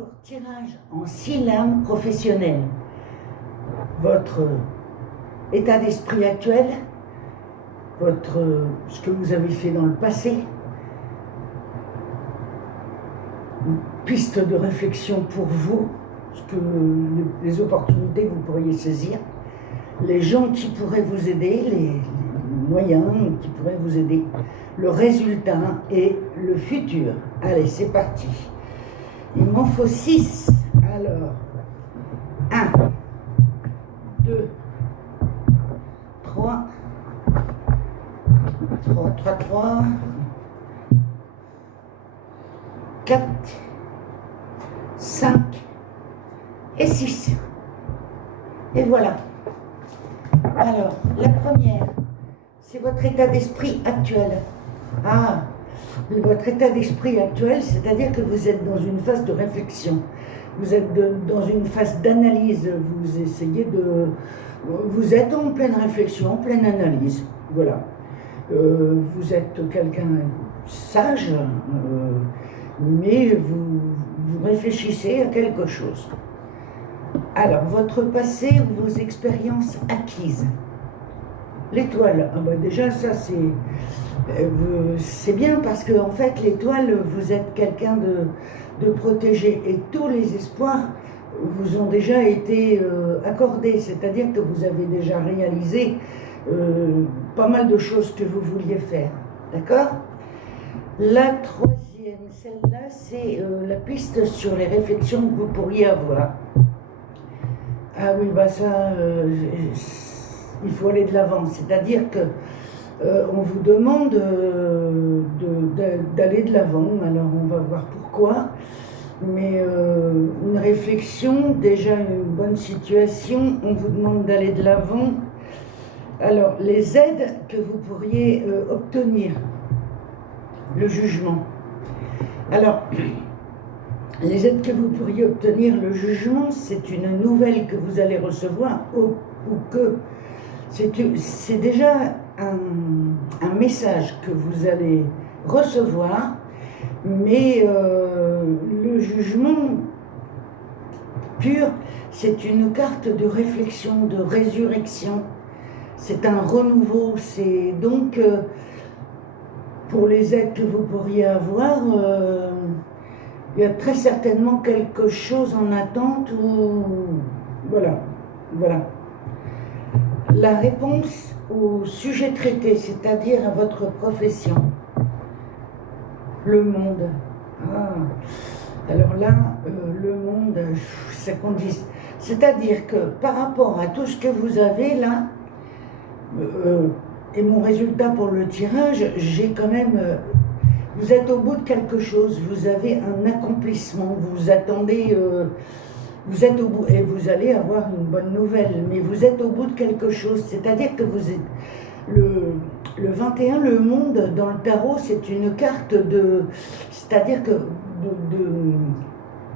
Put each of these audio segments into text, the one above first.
Bonjour, tirage en 6 lames professionnel. Votre état d'esprit actuel, ce que vous avez fait dans le passé, une piste de réflexion pour vous, les opportunités que vous pourriez saisir, les gens qui pourraient vous aider, les moyens qui pourraient vous aider, le résultat et le futur. Allez, c'est parti. Il m'en faut 6. Alors, 1, 2, 3, 4, 5 et 6. Et voilà. Alors, la première, c'est votre état d'esprit actuel. Ah, votre état d'esprit actuel, c'est-à-dire que vous êtes dans une phase de réflexion. Vous êtes dans une phase d'analyse. Vous êtes en pleine réflexion, en pleine analyse. Voilà. Vous êtes quelqu'un sage, mais vous réfléchissez à quelque chose. Alors, votre passé ou vos expériences acquises. L'étoile, déjà ça c'est bien parce que en fait l'étoile, vous êtes quelqu'un de protégé et tous les espoirs vous ont déjà été accordés, c'est-à-dire que vous avez déjà réalisé pas mal de choses que vous vouliez faire, d'accord? La troisième, celle-là, c'est la piste sur les réflexions que vous pourriez avoir. Ah oui, ça, il faut aller de l'avant, c'est-à-dire que on vous demande d'aller de l'avant, alors on va voir pourquoi, mais une réflexion, déjà une bonne situation, on vous demande d'aller de l'avant. Alors, les aides que vous pourriez obtenir, le jugement. Alors, les aides que vous pourriez obtenir, le jugement, c'est une nouvelle que vous allez recevoir ou que c'est déjà un message que vous allez recevoir, mais le jugement pur, c'est une carte de réflexion, de résurrection, c'est un renouveau, c'est donc pour les aides que vous pourriez avoir, il y a très certainement quelque chose en attente ou voilà. La réponse au sujet traité, c'est-à-dire à votre profession, le monde. Ah, alors là, le monde, ça conduit. C'est-à-dire que par rapport à tout ce que vous avez là, et mon résultat pour le tirage, j'ai quand même. Vous êtes au bout de quelque chose, vous avez un accomplissement, vous attendez. Vous êtes au bout, et vous allez avoir une bonne nouvelle, mais vous êtes au bout de quelque chose, c'est-à-dire que vous êtes le 21, le monde dans le tarot, c'est une carte c'est-à-dire que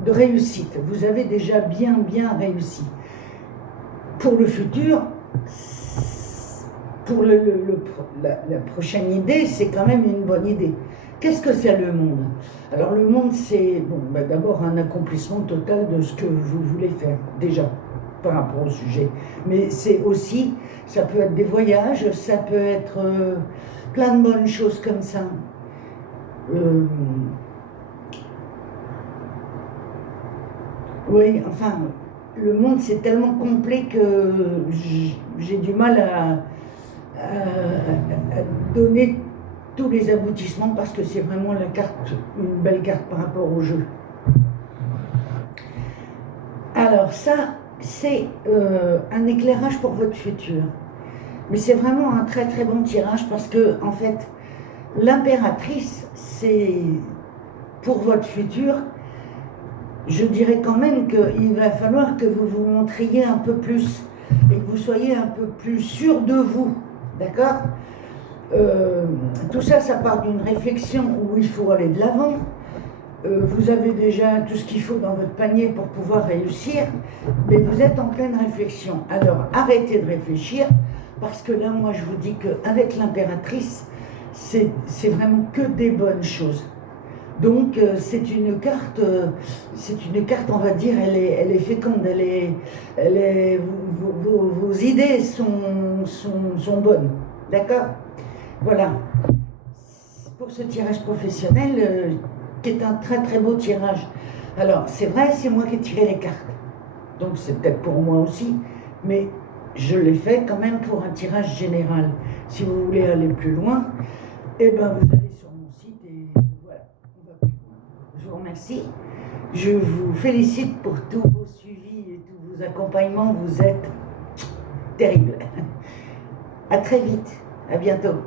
de réussite. Vous avez déjà bien réussi. Pour le futur, pour la prochaine idée, c'est quand même une bonne idée. Qu'est-ce que c'est le monde? Alors le monde, c'est d'abord un accomplissement total de ce que vous voulez faire, déjà, par rapport au sujet. Mais c'est aussi, ça peut être des voyages, ça peut être plein de bonnes choses comme ça. Oui, enfin, le monde, c'est tellement complet que j'ai du mal à donner tous les aboutissements parce que c'est vraiment une belle carte par rapport au jeu. Alors ça, c'est un éclairage pour votre futur. Mais c'est vraiment un très très bon tirage parce que en fait, l'impératrice, c'est pour votre futur. Je dirais quand même qu'il va falloir que vous vous montriez un peu plus et que vous soyez un peu plus sûr de vous, d'accord? Tout ça, ça part d'une réflexion où il faut aller de l'avant. Vous avez déjà tout ce qu'il faut dans votre panier pour pouvoir réussir, mais vous êtes en pleine réflexion. Alors arrêtez de réfléchir, parce que là, moi, je vous dis qu'avec l'impératrice, c'est vraiment que des bonnes choses. Donc c'est une carte, on va dire, elle est féconde, vos idées sont bonnes, d'accord? Voilà. Pour ce tirage professionnel, qui est un très très beau tirage. Alors, c'est vrai, c'est moi qui ai tiré les cartes, donc c'est peut-être pour moi aussi, mais je l'ai fait quand même pour un tirage général. Si vous voulez aller plus loin, eh ben vous allez sur mon site et voilà, on va plus loin. Je vous remercie. Je vous félicite pour tous vos suivis et tous vos accompagnements. Vous êtes terribles. À très vite. À bientôt.